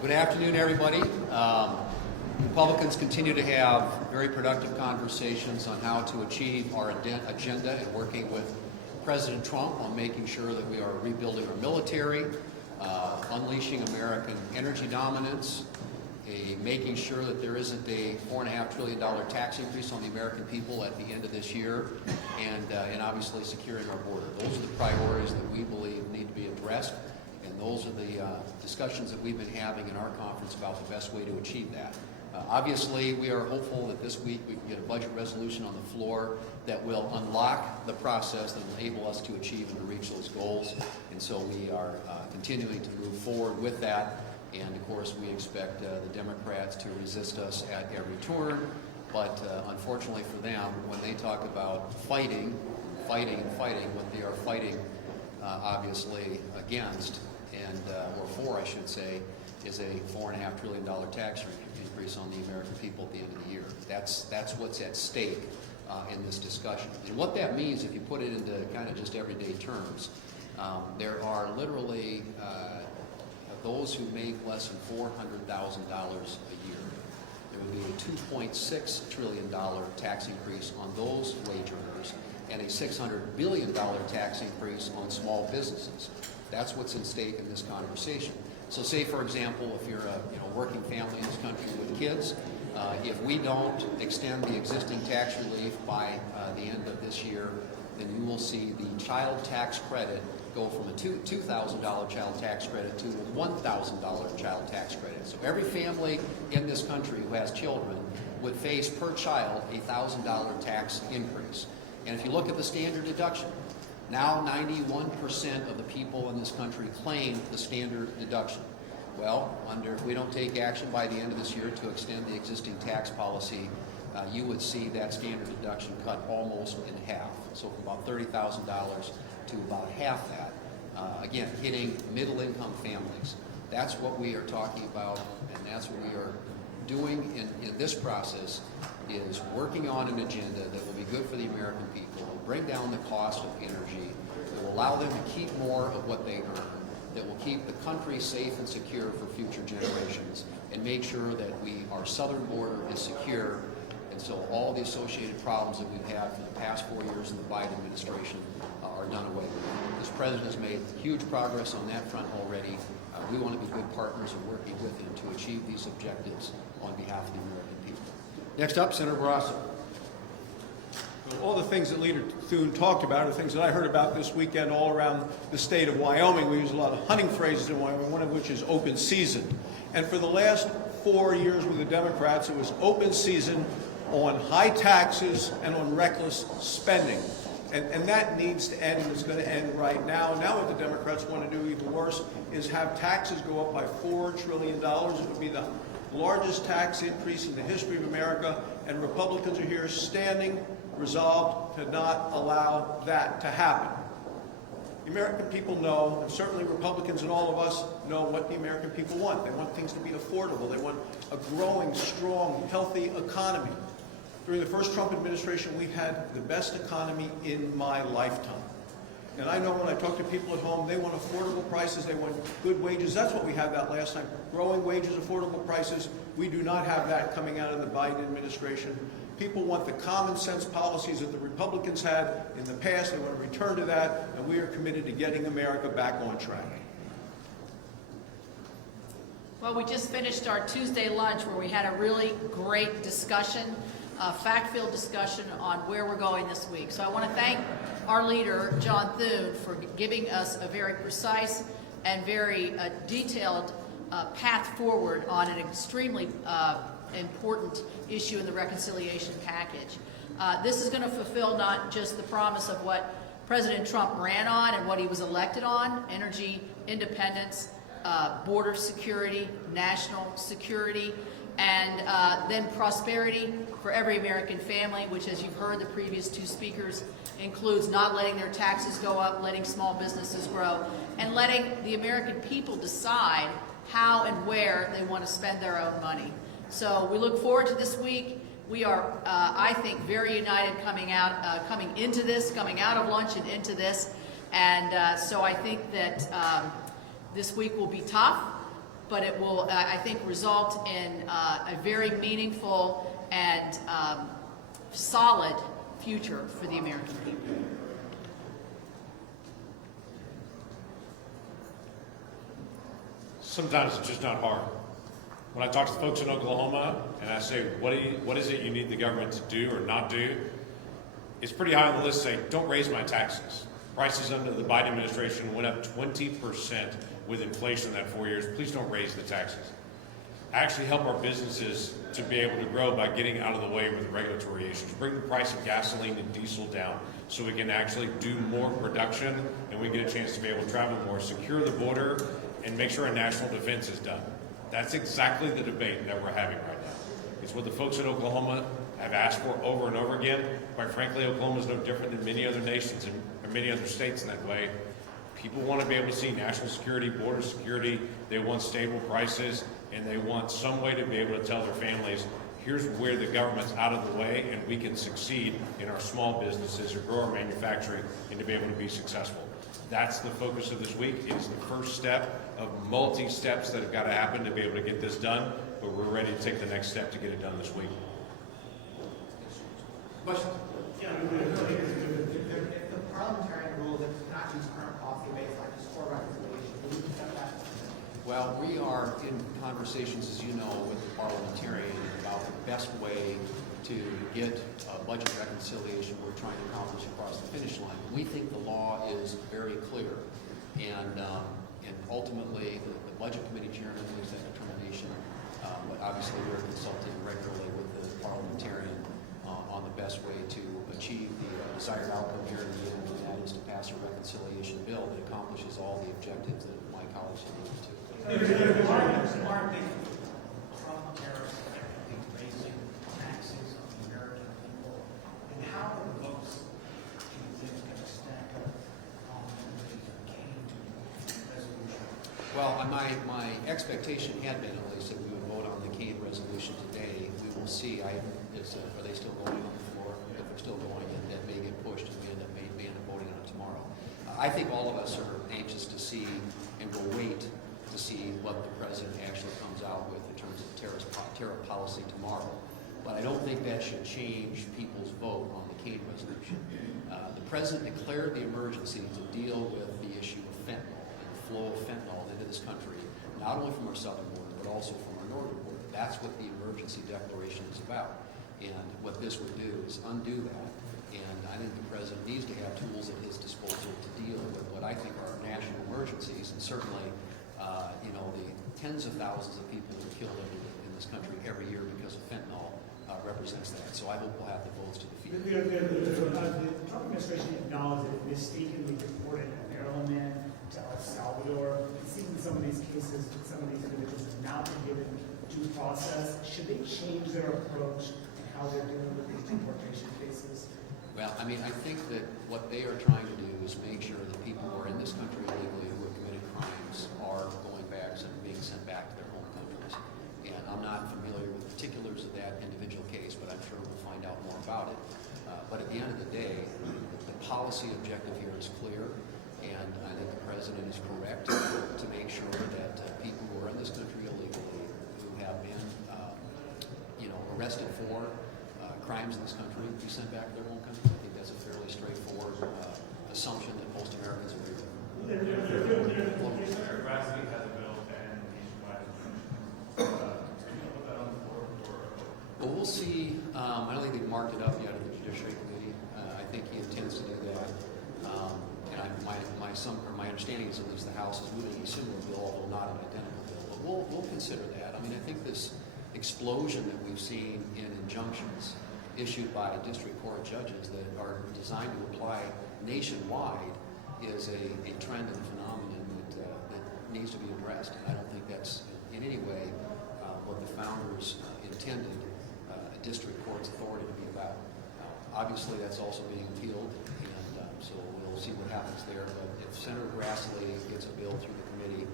Good afternoon, everybody. Republicans continue to have very productive conversations on how to achieve our agenda and working with President Trump on making sure that we are rebuilding our military, unleashing American energy dominance, making sure that there isn't a $4.5 trillion tax increase on the American people at the end of this year, and obviously securing our border. Those are the priorities that we believe need to be addressed, and those are the discussions that we've been having in our conference about the best way to achieve that. Obviously, we are hopeful that this week we can get a budget resolution on the floor that will unlock the process that will enable us to achieve and to reach those goals. And so we are continuing to move forward with that. And of course, we expect the Democrats to resist us at every turn. But unfortunately for them, when they talk about fighting, what they are fighting obviously against, or for, I should say, is a $4.5 trillion tax increase on the American people at the end of the year. That's what's at stake in this discussion. And what that means, if you put it into kind of just everyday terms, there are literally those who make less than $400,000 a year. There would be a $2.6 trillion tax increase on those wage earners and a $600 billion tax increase on small businesses. That's what's at stake in this conversation. So say, for example, if you're a working family in this country with kids, if we don't extend the existing tax relief by the end of this year, then you will see the child tax credit go from a $2,000 child tax credit to a $1,000 child tax credit. So every family in this country who has children would face per child a $1,000 tax increase. And if you look at the standard deduction, now 91% of the people in this country claim the standard deduction. Well, if we don't take action by the end of this year to extend the existing tax policy, you would see that standard deduction cut almost in half. So from about $30,000 to about half that, again, hitting middle-income families. That's what we are talking about, and that's what we are doing in this process, is working on an agenda that will be good for the American people, will bring down the cost of energy, that will allow them to keep more of what they earn, that will keep the country safe and secure for future generations, and make sure that our southern border is secure. And so all the associated problems that we've had for the past 4 years in the Biden administration are done away with. This president has made huge progress on that front already. We want to be good partners in working with him to achieve these objectives on behalf of the American people. Next up, Senator Barrasso. All the things that Leader Thune talked about are things that I heard about this weekend all around the state of Wyoming. We use a lot of hunting phrases in Wyoming, one of which is open season. And for the last 4 years with the Democrats, it was open season on high taxes and on reckless spending. And that needs to end, and it's going to end right now. Now what the Democrats want to do even worse is have taxes go up by $4 trillion. It would be the largest tax increase in the history of America, and Republicans are here standing resolved to not allow that to happen. The American people know, and certainly Republicans and all of us know what the American people want. They want things to be affordable. They want a growing, strong, healthy economy. During the first Trump administration, we've had the best economy in my lifetime. And I know when I talk to people at home, they want affordable prices, they want good wages. That's what we had that last time. Growing wages, affordable prices. We do not have that coming out of the Biden administration. People want the common sense policies that the Republicans had in the past. They want to return to that, and we are committed to getting America back on track. Well, we just finished our Tuesday lunch where we had a really great discussion, fact-filled discussion on where we're going this week. So I want to thank our leader, John Thune, for giving us a very precise and very detailed path forward on an extremely important issue in the reconciliation package. This is going to fulfill not just the promise of what President Trump ran on and what he was elected on: energy independence, border security, national security, and then prosperity for every American family, which, as you've heard the previous two speakers, includes not letting their taxes go up, letting small businesses grow, and letting the American people decide how and where they want to spend their own money. So we look forward to this week. We are, I think, very united coming out of lunch and into this. And so I think that this week will be tough. but it will, I think, result in a very meaningful and solid future for the American people. Sometimes it's just not hard. When I talk to folks in Oklahoma and I say, what is it you need the government to do or not do? It's pretty high on the list to say, don't raise my taxes. Prices under the Biden administration went up 20% with inflation in that 4 years. Please don't raise the taxes. Actually help our businesses to be able to grow by getting out of the way with regulatory issues. Bring the price of gasoline and diesel down so we can actually do more production and we get a chance to be able to travel more, secure the border, and make sure our national defense is done. That's exactly the debate that we're having right now. It's what the folks in Oklahoma have asked for over and over again. Quite frankly, Oklahoma is no different than many other nations and many other states in that way. People want to be able to see national security, border security. They want stable prices, and they want some way to be able to tell their families, here's where the government's out of the way, and we can succeed in our small businesses or grow our manufacturing and to be able to be successful. That's the focus of this week. It is the first step of multi-steps that have got to happen to be able to get this done, but we're ready to take the next step to get it done this week. Question? Yeah, if the parliamentarian rules that cannot use current policy based on just core reconciliation, will you accept that? Well, we are in conversations, as you know, with the parliamentarian about the best way to get budget reconciliation we're trying to accomplish across the finish line. We think the law is very clear, and ultimately the budget committee chairman makes that determination. But obviously, we're consulting regularly with the parliamentarian on the best way to achieve the desired outcome here in the end, and that is to pass a reconciliation bill that accomplishes all the objectives that my colleagues have alluded to. Aren't they Trump tariffs effectively raising taxes on the American people? And how are the votes do you think going to stack up on the McCain resolution? Well, my expectation had been at least that we would vote on the Kane resolution today. We will see. Are they still going on the floor? If they're still going, that may get pushed, and we end up voting on it tomorrow. I think all of us are anxious to see, and will wait to see what the president actually comes out with in terms of tariff policy tomorrow. But I don't think that should change people's vote on the Kane resolution. The president declared the emergency to deal with the issue of fentanyl and the flow of fentanyl into this country, not only from our southern border, but also from our northern border. That's what the emergency declaration is about. And what this would do is undo that. And I think the president needs to have tools at his disposal to deal with what I think are national emergencies, and certainly the tens of thousands of people who are killed in this country every year because of fentanyl represents that. So I hope we'll have the votes to defeat it. The Trump administration acknowledged that it mistakenly deported a Maryland man to El Salvador. It seems in some of these cases, some of these individuals have not been given due process. Should they change their approach in how they're dealing with these deportation cases? Well, I mean, I think that what they are trying to do is make sure that people who are in this country illegally who have committed crimes are going back and being sent back to their home countries. And I'm not familiar with the particulars of that individual case, but I'm sure we'll find out more about it. But at the end of the day, the policy objective here is clear, and I think the president is correct to make sure that people who are in this country illegally, who have been, arrested for crimes in this country, be sent back to their home country. I think that's a fairly straightforward assumption that most Americans agree with. Senator Grassley has a bill and nationwide put that on the floor for. Well, we'll see. I don't think they've marked it up yet at the Judiciary Committee. I think he intends to do that. My understanding is at least the House is moving a similar bill, although not an identical bill. But we'll consider that. I mean, I think this explosion that we've seen in injunctions issued by district court judges that are designed to apply nationwide is a trend and a phenomenon that needs to be addressed. And I don't think that's in any way what the founders intended a district court's authority to be about. Obviously, that's also being appealed, and so we'll see what happens there. But if Senator Grassley gets a bill through the committee,